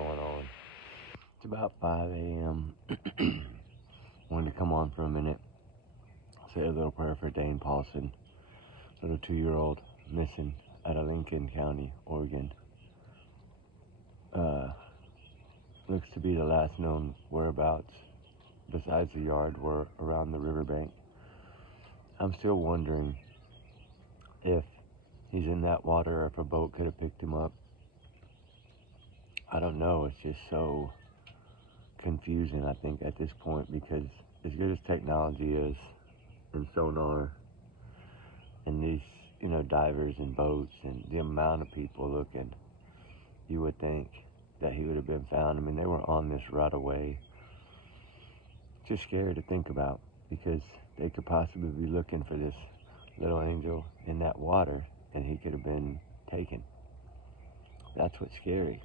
going on? It's about 5 a.m. Wanted to come on for a minute, say a little prayer for Dane Paulsen, little 2-year-old missing out of Lincoln County, Oregon. Looks to be the last known whereabouts, besides the yard, were around the riverbank. I'm still wondering if he's in that water or if a boat could have picked him up. I don't know. It's just so confusing, I think, at this point, because as good as technology is and sonar and these, divers and boats and the amount of people looking, you would think that he would have been found. I mean, they were on this right away. Just scary to think about, because they could possibly be looking for this little angel in that water and he could have been taken. That's what's scary.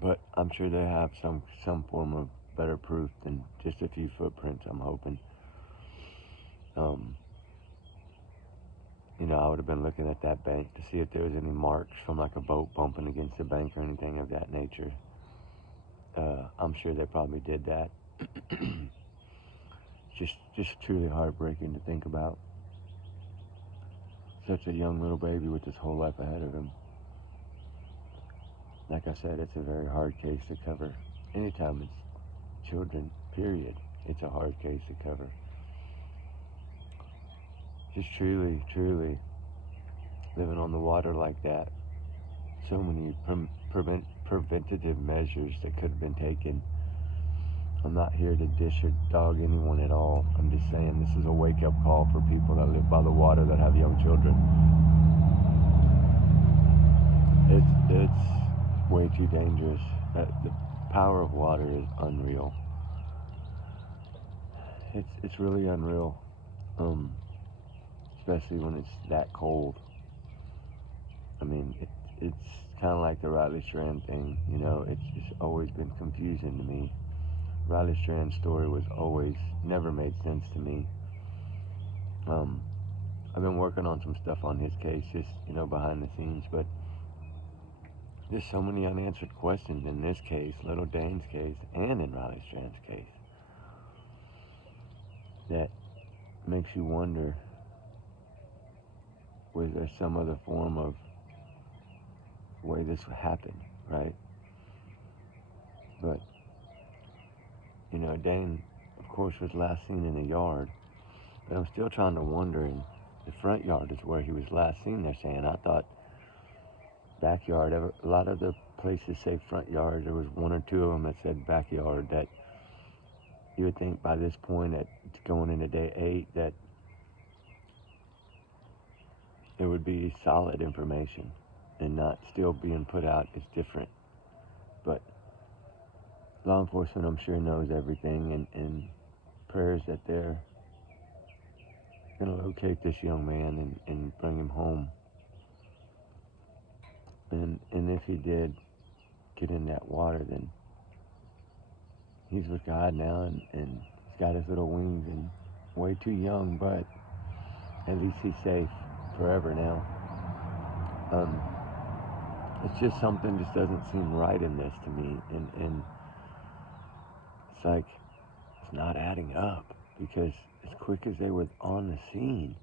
But I'm sure they have some form of better proof than just a few footprints, I'm hoping. I would have been looking at that bank to see if there was any marks from like a boat bumping against the bank or anything of that nature. I'm sure they probably did that. just truly heartbreaking to think about. Such a young little baby with his whole life ahead of him. Like I said, it's a very hard case to cover. Anytime it's children, period, it's a hard case to cover. Just truly living on the water like that. So many preventative measures that could have been taken. I'm not here to dish or dog anyone at all. I'm just saying this is a wake-up call for people that live by the water that have young children. It's way too dangerous. The power of water is unreal. It's really unreal, especially when it's that cold. I mean, it's kind of like the Riley Strand thing. It's always been confusing to me. Riley Strand's story was always never made sense to me. I've been working on some stuff on his case, just behind the scenes, but there's so many unanswered questions in this case, little Dane's case, and in Riley Strand's case, that makes you wonder, was there some other form of way this would happen, right? But Dane, of course, was last seen in the yard, but I'm still trying to wonder, in the front yard is where he was last seen, they're saying. I thought backyard. A lot of the places say front yard. There was one or two of them that said backyard, that you would think by this point, at going into day 8, that it would be solid information and not still being put out as different. But law enforcement, I'm sure, knows everything, and prayers that they're going to locate this young man and bring him home. And if he did get in that water, then he's with God now, and he's got his little wings, and way too young, but at least he's safe forever now. It's just something just doesn't seem right in this to me, and it's like it's not adding up, because as quick as they were on the scene,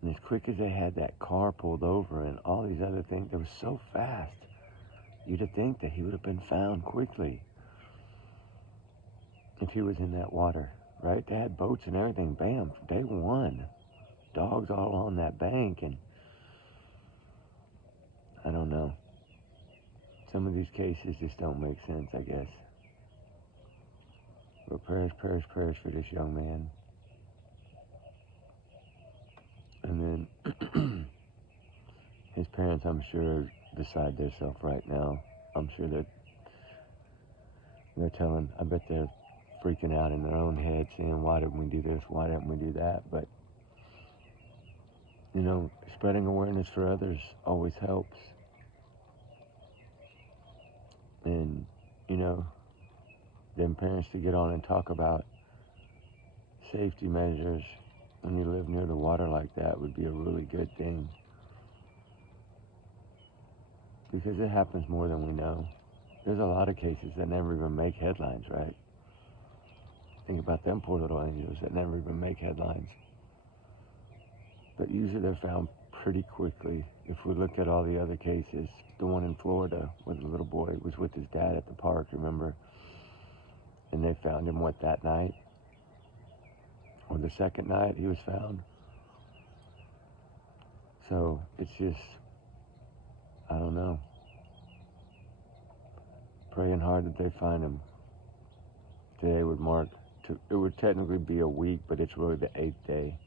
and as quick as they had that car pulled over and all these other things, it was so fast, you'd have think that he would have been found quickly if he was in that water, right? They had boats and everything, bam, day one, dogs all on that bank, and I don't know. Some of these cases just don't make sense, I guess. But prayers for this young man. And then his parents, I'm sure, are beside themselves right now. I'm sure they're telling, I bet they're freaking out in their own head, saying, why didn't we do this? Why didn't we do that? But, spreading awareness for others always helps. And, them parents to get on and talk about safety measures when you live near the water like that would be a really good thing. because it happens more than we know. There's a lot of cases that never even make headlines, right? Think about them poor little angels that never even make headlines. But usually they're found pretty quickly. If we look at all the other cases, the one in Florida where the little boy was with his dad at the park, remember? And they found him, that night? Or the second night he was found? So it's just, I don't know. Praying hard that they find him. Today would mark, it would technically be a week, but it's really the 8th day.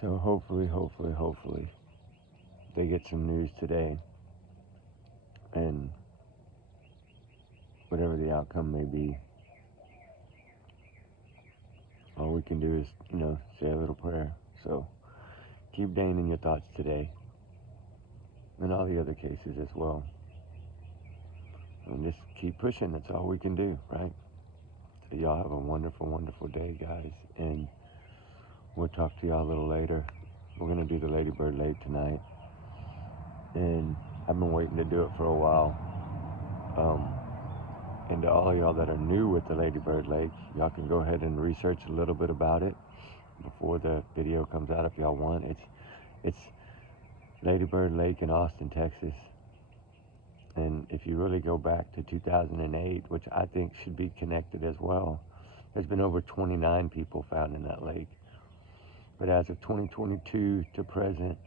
So hopefully, they get some news today. And whatever the outcome may be, all we can do is, say a little prayer. So keep Dane in your thoughts today. And all the other cases as well. And just keep pushing. That's all we can do, right? So y'all have a wonderful day, guys. And we'll talk to y'all a little later. We're going to do the Ladybird Lake tonight. And I've been waiting to do it for a while. And to all of y'all that are new with the Ladybird Lake, y'all can go ahead and research a little bit about it before the video comes out if y'all want. It's Ladybird Lake in Austin, Texas. And if you really go back to 2008, which I think should be connected as well, there's been over 29 people found in that lake. But as of 2022 to present,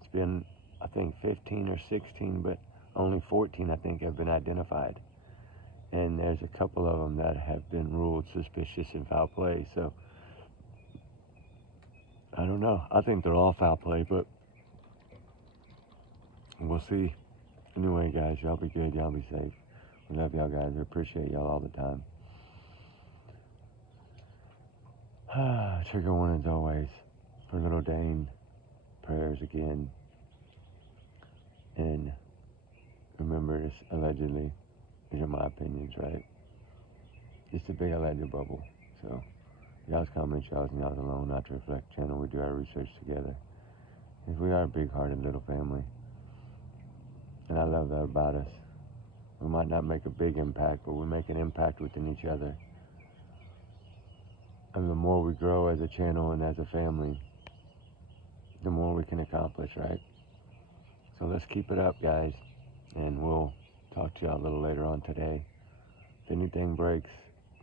it's been, I think, 15 or 16, but only 14, I think, have been identified. And there's a couple of them that have been ruled suspicious in foul play. So, I don't know. I think they're all foul play, but we'll see. Anyway, guys, y'all be good. Y'all be safe. We love y'all, guys. We appreciate y'all all the time. Trigger warnings always. For little Dane, prayers again. And remember, this allegedly, these are my opinions, right? It's a big alleged bubble. So, y'all's comments, y'all's and y'all's alone, not to reflect channel. We do our research together. Because we are a big-hearted little family. And I love that about us. We might not make a big impact, but we make an impact within each other. And the more we grow as a channel and as a family, the more we can accomplish, right? So let's keep it up, guys. And we'll talk to y'all a little later on today. If anything breaks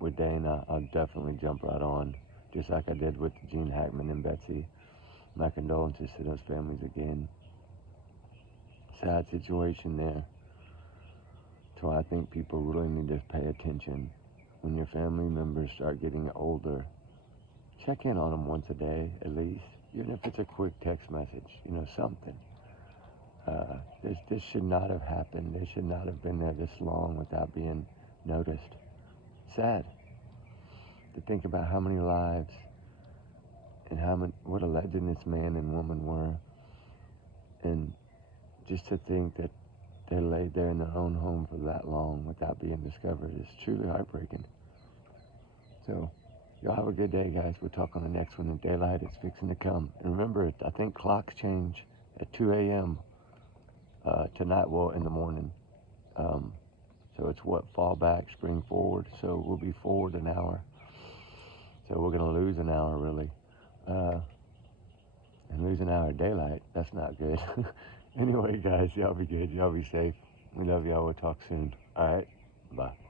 with Dane, I'll definitely jump right on. Just like I did with Gene Hackman and Betsy. My condolences to those families again. Sad situation there. So I think people really need to pay attention. When your family members start getting older, check in on them once a day, at least. Even if it's a quick text message, something. This should not have happened. They should not have been there this long without being noticed. Sad to think about how many lives and what a legend this man and woman were. And just to think that they laid there in their own home for that long without being discovered is truly heartbreaking. So, y'all have a good day, guys. We'll talk on the next one. The daylight is fixing to come. And remember, I think clocks change at 2 a.m. Tonight, well, in the morning. So it's fall back, spring forward. So we'll be forward an hour. So we're going to lose an hour, really. And lose an hour of daylight, that's not good. Anyway, guys, y'all be good. Y'all be safe. We love y'all. We'll talk soon. All right? Bye.